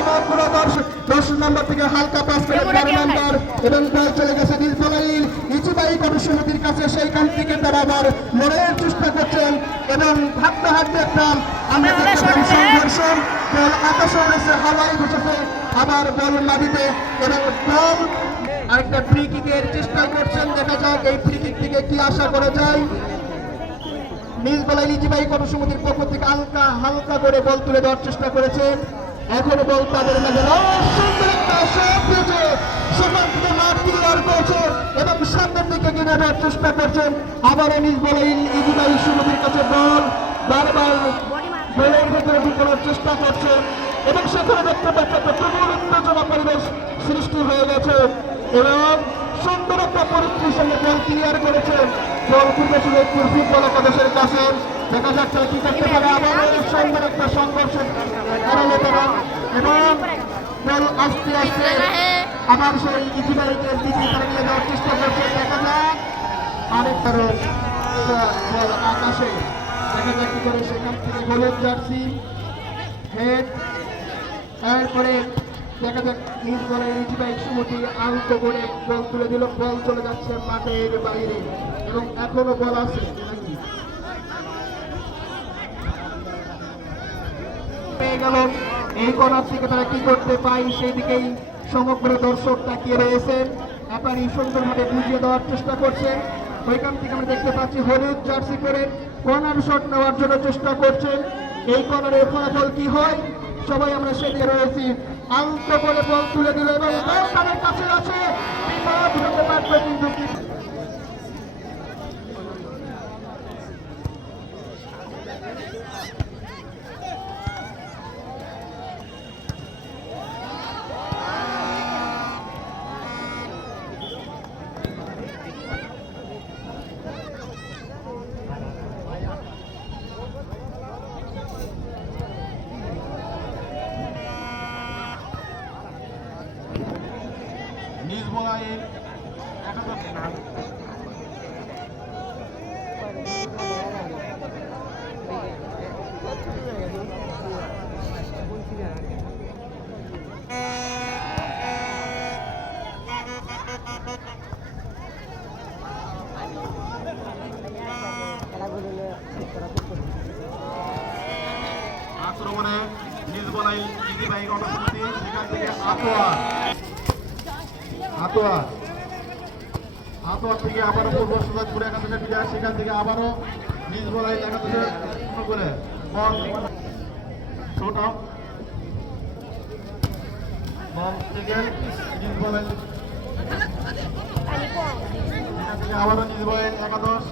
সমগ্র দর্শক দশ নম্বর থেকে হালকা পাস করে তেরো নম্বর এবং বল চলে গেছে নীলফলাইল ইচিবাই কমিশনের কাছে সেইখান থেকে তারা আবার লড়াইয়ের চেষ্টা করছেন এবং হাঁটতে হাঁটতে একটা আমরা দেখতে পাই সংঘর্ষ বল আকাশে উড়েছে হাওয়ায় ঘুষেছে আবার বল মাটিতে এবং বল আরেকটা ফ্রি কিকের চেষ্টা করছেন। দেখা যাক এই ফ্রি কিক থেকে কি আশা করা যায়। নিজ বেলায় নিজেবাই কর্মসমিতির পক্ষ থেকে হালকা হালকা করে বল তুলে দেওয়ার চেষ্টা করেছে। এখনও বল তাদের মাঝে সুন্দর একটা করেছে। চেষ্টা করছে। এবং দেখতে পরিবেশ সৃষ্টি হয়ে গেছে। এবং সুন্দর একটা পরিস্থিতির সঙ্গে বল কাছে। দেখা যাচ্ছে কি আবার সুন্দর একটা সংঘর্ষ এড়ালে তারা এবং বল আস্তে আস্তে আবার সেই ইতিবাহিকের দিকে তারা নিয়ে যাওয়ার চেষ্টা করছে, দেখা যাক। আরেক আকাশে। দেখা যাক কি করে সেখান থেকে হলুদ জার্সি হেড। তারপরে দেখা যাক নিজ বলে ইজিবাইক সুমতি, আলতো করে বল তুলে দিল, বল চলে যাচ্ছে মাঠের বাইরে। এবং এখনও বল আছে পেয়ে গেল। এই কর্নার থেকে তারা কি করতে পায়, সেই দিকেই সমগ্র দর্শক তাকিয়ে রয়েছেন। আপনারই সুন্দরভাবে বুঝিয়ে দেওয়ার চেষ্টা করছেন। ওইখান থেকে আমরা দেখতে পাচ্ছি হলুদ জার্সি করে কর্নার শট নেওয়ার জন্য চেষ্টা করছেন। এই কর্নারের ফলাফল কি হয়? সবাই আমরা সেদিকে রয়েছি। আলতো বলে বল তুলে দিল এবং কাছে আছে। পারবে কিন্তু বলাইয়ের একাদশ বলাই ইতিবাহী গণসমিতি সেখান থেকে আতোয়া। আতোয়া। আতোয়া থেকে আবারও সেখান থেকে আবারও নিজ বলাই একাদশে পূর্ণ করে ছোট। বল থেকে নিজ বলাই। আবারও নিজ বলাই একাদশ।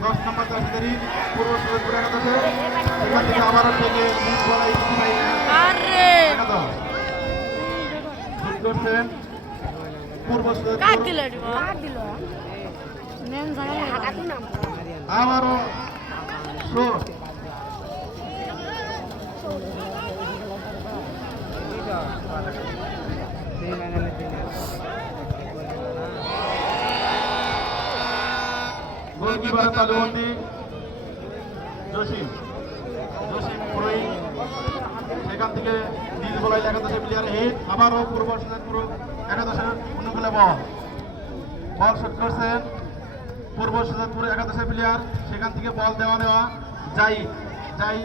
দশ নম্বর চাষিদারি পূর্ব সুজাতপুর একাদশে সেখান থেকে আবারও থেকে করছেন পূর্ব কাট সুজাতপুর দিল রে কাট দিল মেন জায়গায় হাঁটাকু নাম আবারও গোলকিপার তালুবন্দি জসিম জসিম পুরোই সেখান থেকে নিজ বলাই একাদশে প্লেয়ার হিট, আবারও পূর্ব সিনাজপুর একাদশের অনুকূলে বল। বল শুট করছেন পূর্ব সিনাজপুর একাদশের প্লেয়ার, সেখান থেকে বল দেওয়া নেওয়া যাই যাই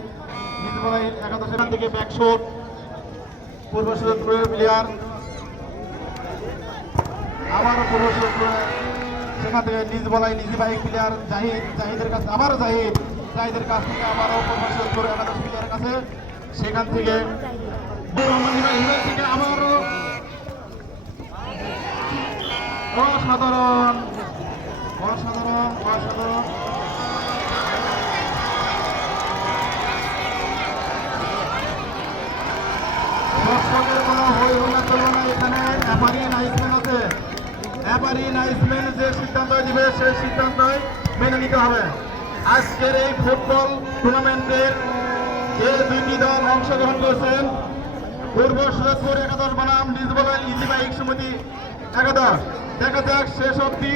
নিজ বলাই একাদশের থেকে ব্যাক শুট পূর্ব সিনাজপুরের প্লেয়ার, আবারও পূর্ব সিনাজপুর সেখান থেকে নিজ বলাই নিজি বাইক প্লেয়ার জাহিদ, জাহিদের কাছে আবারও জাহিদ, জাহিদের কাছ থেকে আবারও পূর্ব করে একাদশ প্লেয়ারের কাছে। সেখান থেকে থেকে আবারও অসাধারণ অসাধারণ অসাধারণ। দর্শকের কোনো হই হল্লা চলবে না এখানে আছে অ্যাপারি নাইসম্যান যে সিদ্ধান্ত দিবে, সেই সিদ্ধান্তই মেনে নিতে হবে। আজকের এই ফুটবল টুর্নামেন্টের যে দুইটি দল অংশগ্রহণ করছেন, পূর্ব সুরতপুর একাদশ বনাম নিজ ইজিবাইক ইজি বাইক সমিতি একাদশ। দেখা যাক শেষ অব্দি